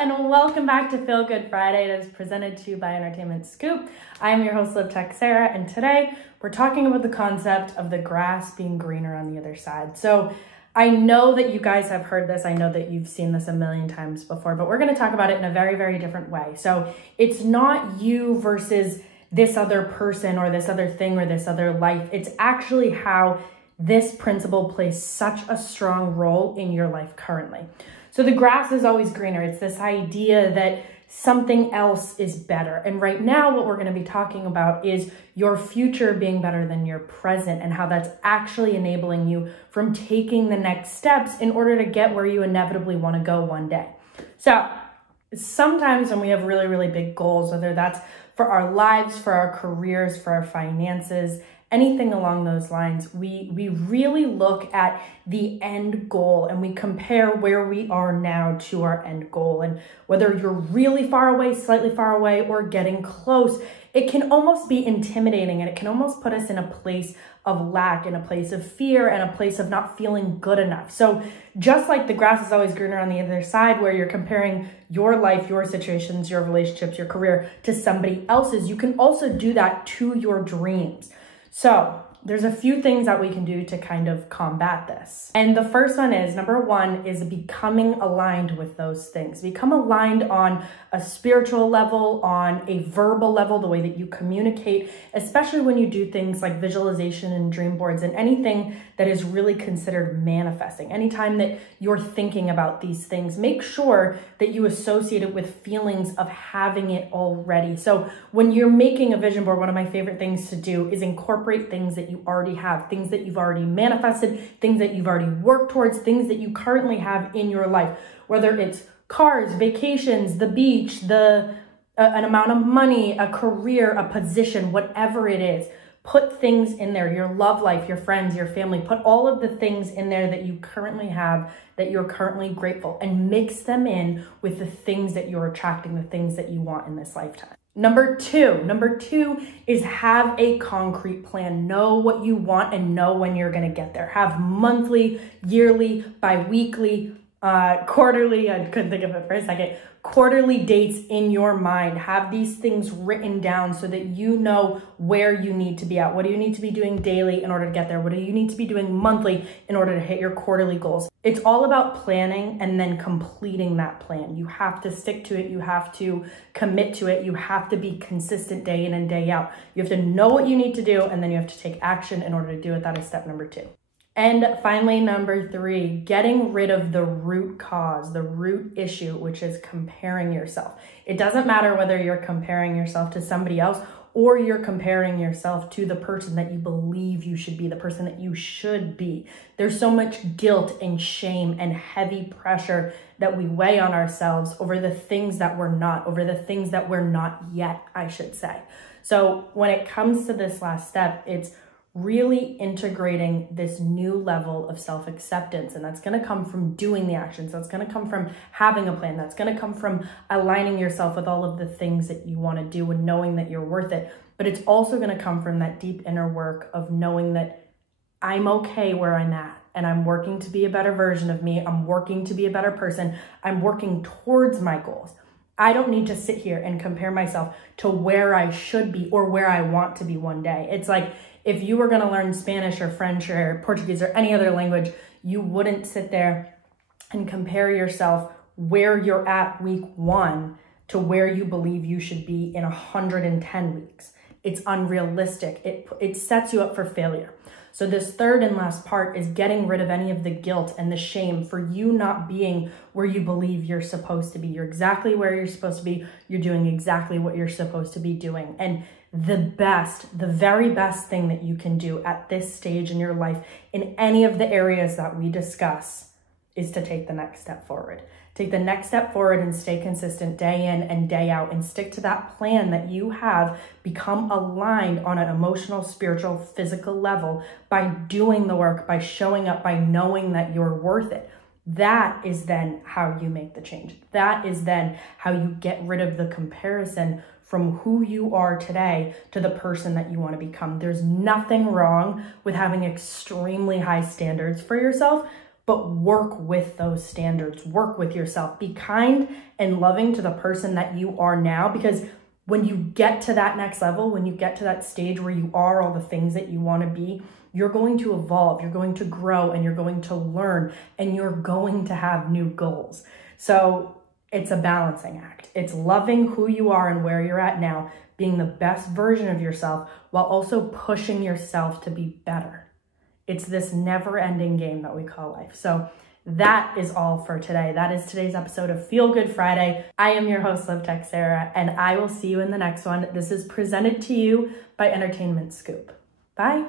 and welcome back to Feel Good Friday. It is presented to you by Entertainment Scoop. I am your host, Liv Teixiera, and today we're talking about the concept of the grass being greener on the other side. So I know that you guys have heard this. I know that you've seen this a million times before, but we're going to talk about it in a very, very different way. So it's not you versus this other person or this other thing or this other life. It's actually how this principle plays such a strong role in your life currently. So the grass is always greener. It's this idea that something else is better. And right now, what we're going to be talking about is your future being better than your present and how that's actually enabling you from taking the next steps in order to get where you inevitably want to go one day. So sometimes when we have really, really big goals, whether that's for our lives, for our careers, for our finances, anything along those lines, we really look at the end goal and we compare where we are now to our end goal. And whether you're really far away, slightly far away, or getting close, it can almost be intimidating and it can almost put us in a place of lack, in a place of fear, and a place of not feeling good enough. So just like the grass is always greener on the other side, where you're comparing your life, your situations, your relationships, your career to somebody else's, you can also do that to your dreams. So there's a few things that we can do to kind of combat this. And the first one is, number one, is becoming aligned with those things. Become aligned on a spiritual level, on a verbal level, the way that you communicate, especially when you do things like visualization and dream boards and anything that is really considered manifesting. Anytime that you're thinking about these things, make sure that you associate it with feelings of having it already. So when you're making a vision board, one of my favorite things to do is incorporate things that you already have, things that you've already manifested, things that you've already worked towards, things that you currently have in your life, whether it's cars, vacations, the beach, an amount of money, a career, a position, whatever it is. Put things in there, your love life, your friends, your family, put all of the things in there that you currently have, that you're currently grateful, and mix them in with the things that you're attracting, the things that you want in this lifetime. Number two is have a concrete plan. Know what you want and know when you're going to get there. Have monthly, yearly, bi-weekly, quarterly, I couldn't think of it for a second, quarterly dates in your mind. Have these things written down so that you know where you need to be at. What do you need to be doing daily in order to get there? What do you need to be doing monthly in order to hit your quarterly goals? It's all about planning and then completing that plan. You have to stick to it. You have to commit to it. You have to be consistent day in and day out. You have to know what you need to do, and then you have to take action in order to do it. That is step number two. And finally, number three, getting rid of the root cause, the root issue, which is comparing yourself. It doesn't matter whether you're comparing yourself to somebody else or you're comparing yourself to the person that you believe you should be, the person that you should be. There's so much guilt and shame and heavy pressure that we weigh on ourselves over the things that we're not, over the things that we're not yet, I should say. So when it comes to this last step, it's really integrating this new level of self-acceptance. And that's going to come from doing the actions. That's going to come from having a plan. That's going to come from aligning yourself with all of the things that you want to do and knowing that you're worth it. But it's also going to come from that deep inner work of knowing that I'm okay where I'm at and I'm working to be a better version of me. I'm working to be a better person. I'm working towards my goals. I don't need to sit here and compare myself to where I should be or where I want to be one day. It's like, if you were going to learn Spanish or French or Portuguese or any other language, you wouldn't sit there and compare yourself where you're at week 1 to where you believe you should be in 110 weeks. It's unrealistic. It sets you up for failure. So this third and last part is getting rid of any of the guilt and the shame for you not being where you believe you're supposed to be. You're exactly where you're supposed to be. You're doing exactly what you're supposed to be doing. And the very best thing that you can do at this stage in your life in any of the areas that we discuss is to take the next step forward. Take the next step forward and stay consistent day in and day out and stick to that plan that you have. Become aligned on an emotional, spiritual, physical level by doing the work, by showing up, by knowing that you're worth it. That is then how you make the change. That is then how you get rid of the comparison from who you are today to the person that you want to become. There's nothing wrong with having extremely high standards for yourself, but work with those standards, work with yourself, be kind and loving to the person that you are now, because when you get to that next level, when you get to that stage where you are all the things that you want to be, you're going to evolve, you're going to grow, and you're going to learn, and you're going to have new goals. So it's a balancing act. It's loving who you are and where you're at now, being the best version of yourself while also pushing yourself to be better. It's this never-ending game that we call life. So that is all for today. That is today's episode of Feel Good Friday. I am your host, Liv Teixiera, and I will see you in the next one. This is presented to you by Entertainment Scoop. Bye.